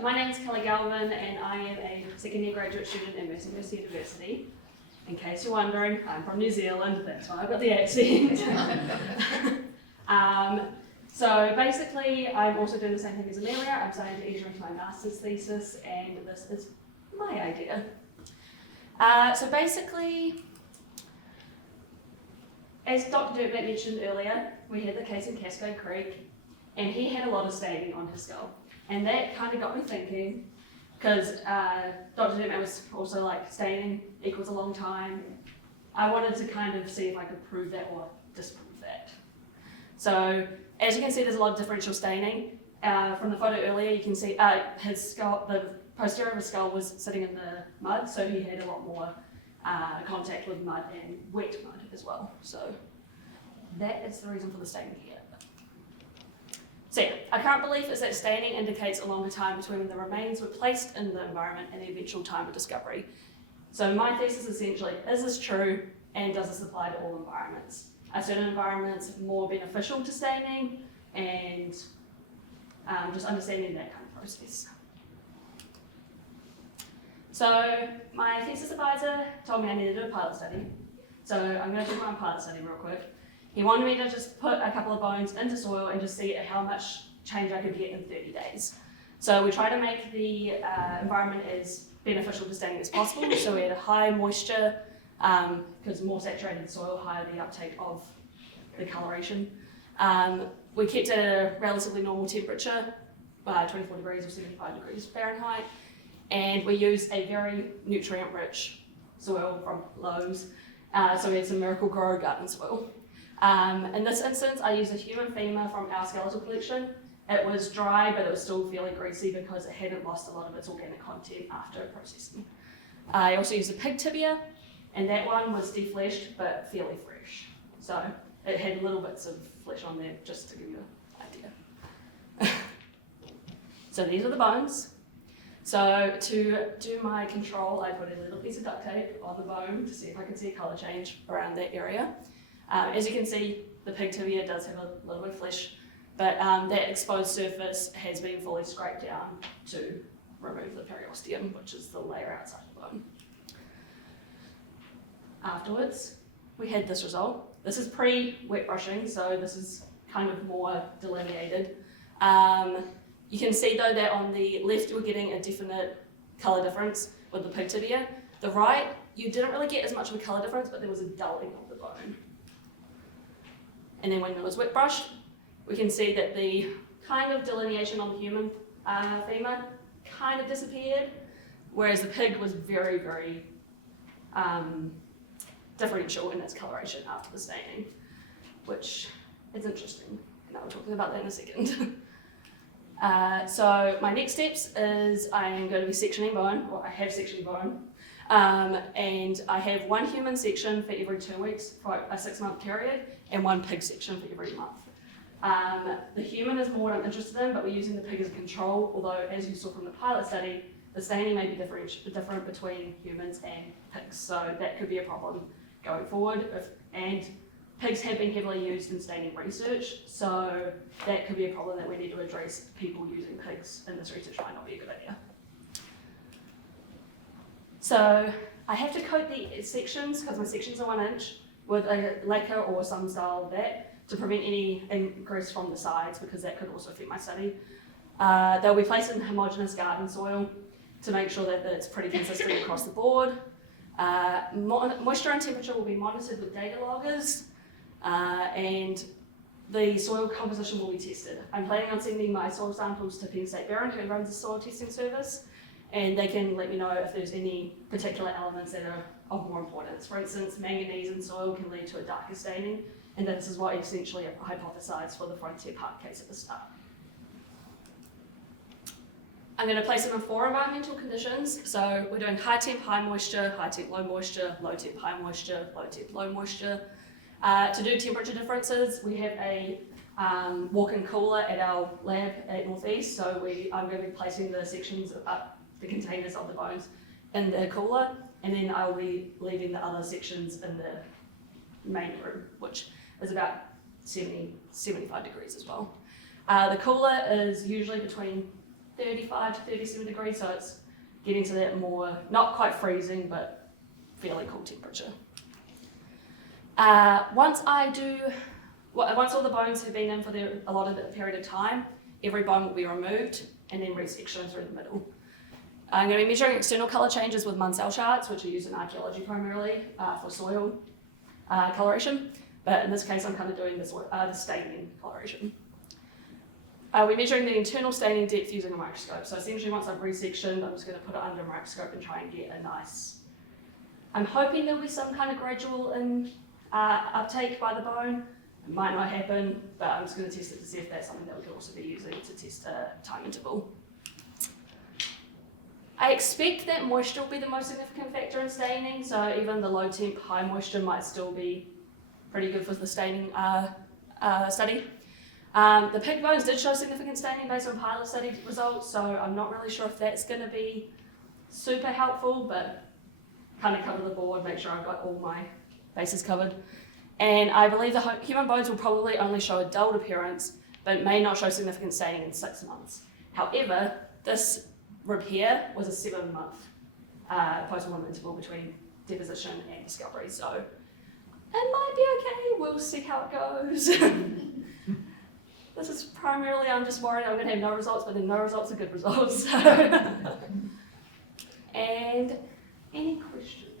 My name is Galvin and I am a second year graduate student at Mercyhurst University. In case you're wondering, I'm from New Zealand, that's why I've got the accent. So basically, I'm also doing the same thing as Amelia. I'm starting to enter into my master's thesis, and this is my idea. So basically, as Dr. Dirtblatt mentioned earlier, we had the case in Cascade Creek, and he had a lot of staining on his skull. And that kind of got me thinking, because Dr. Dirtblatt was also like staining equals a long time. I wanted to kind of see if I could prove that or disprove that. So as you can see, there's a lot of differential staining. From the photo earlier, you can see his skull, the posterior of his skull was sitting in the mud, so he had a lot more contact with mud and wet mud as well. So that is the reason for the staining here. So yeah, our current belief is that staining indicates a longer time between when the remains were placed in the environment and the eventual time of discovery. So my thesis essentially, is this true and does this apply to all environments? Are certain environments more beneficial to staining, and just understanding that kind of process. So my thesis advisor told me I needed to do a pilot study. So I'm going to do my pilot study real quick. He wanted me to just put a couple of bones into soil and just see how much change I could get in 30 days. So we tried to make the environment as beneficial to staining as possible. So we had a high moisture, because more saturated soil, higher the uptake of the coloration. We kept it at a relatively normal temperature, 24 degrees or 75 degrees Fahrenheit. And we used a very nutrient-rich soil from Lowe's. So we had some Miracle Grow garden soil. In this instance, I used a human femur from our skeletal collection. It was dry, but it was still fairly greasy because it hadn't lost a lot of its organic content after processing. I also used a pig tibia, and that one was defleshed, but fairly fresh. So it had little bits of flesh on there, just to give you an idea. So these are the bones. So to do my control, I put a little piece of duct tape on the bone to see if I could see a colour change around that area. As you can see, the pig tibia does have a little bit of flesh, but that exposed surface has been fully scraped down to remove the periosteum, which is the layer outside the bone. Afterwards, we had this result. This is pre-wet brushing, so this is kind of more delineated. You can see though that on the left we're getting a definite colour difference with the pig tibia. The right, you didn't really get as much of a colour difference, but there was a dulling of the bone. And then when it was wet brushed, we can see that the kind of delineation on the human femur kind of disappeared, whereas the pig was very, very differential in its coloration after the staining, which is interesting, and I'll talk about that in a second. So my next steps is I'm going to be sectioning bone, or I have sectioned bone, and I have one human section for every 2 weeks for a 6-month period, and one pig section for every month. The human is more what I'm interested in, but we're using the pig as a control, although as you saw from the pilot study, the staining may be different between humans and pigs, so that could be a problem going forward. And pigs have been heavily used in staining research, so that could be a problem that we need to address. People using pigs in this research might not be a good idea. So I have to coat the sections, because my sections are 1 inch, with a lacquer or some style of that to prevent any ingress from the sides, because that could also affect my study. They'll be placed in homogeneous garden soil to make sure that it's pretty consistent across the board. Moisture and temperature will be monitored with data loggers, and the soil composition will be tested. I'm planning on sending my soil samples to Penn State Barron, who runs the soil testing service, and they can let me know if there's any particular elements that are of more importance. For instance, manganese in soil can lead to a darker staining, and this is what essentially I hypothesised for the Frontier Park case at the start. I'm going to place them in 4 environmental conditions. So we're doing high temp, high moisture, low temp, high moisture, low temp, low moisture. To do temperature differences, we have a walk-in cooler at our lab at Northeast, so I'm going to be placing the sections up, the containers of the bones in the cooler, and then I'll be leaving the other sections in the main room, which is about 75 degrees as well. The cooler is usually between 35 to 37 degrees, so it's getting to that more, not quite freezing, but fairly cool temperature. Once all the bones have been in for their allotted period of time, every bone will be removed and then resectioned through the middle. I'm going to be measuring external colour changes with Munsell charts, which are used in archaeology primarily for soil coloration, but in this case I'm kind of doing the staining coloration. We're measuring the internal staining depth using a microscope, so essentially once I've resectioned, I'm just going to put it under a microscope and try and get a nice... I'm hoping there'll be some kind of gradual uptake by the bone. It might not happen, but I'm just going to test it to see if that's something that we could also be using to test a time interval. I expect that moisture will be the most significant factor in staining, so even the low temp, high moisture might still be pretty good for the staining study. The pig bones did show significant staining based on pilot study results, so I'm not really sure if that's going to be super helpful, but kind of cover the board, make sure I've got all my bases covered. And I believe the human bones will probably only show a dulled appearance, but may not show significant staining in 6 months. However, this repair was a 7-month post-mortem interval between deposition and discovery, so it might be okay. We'll see how it goes. This is primarily, I'm just worried I'm going to have no results, but then no results are good results. And any questions?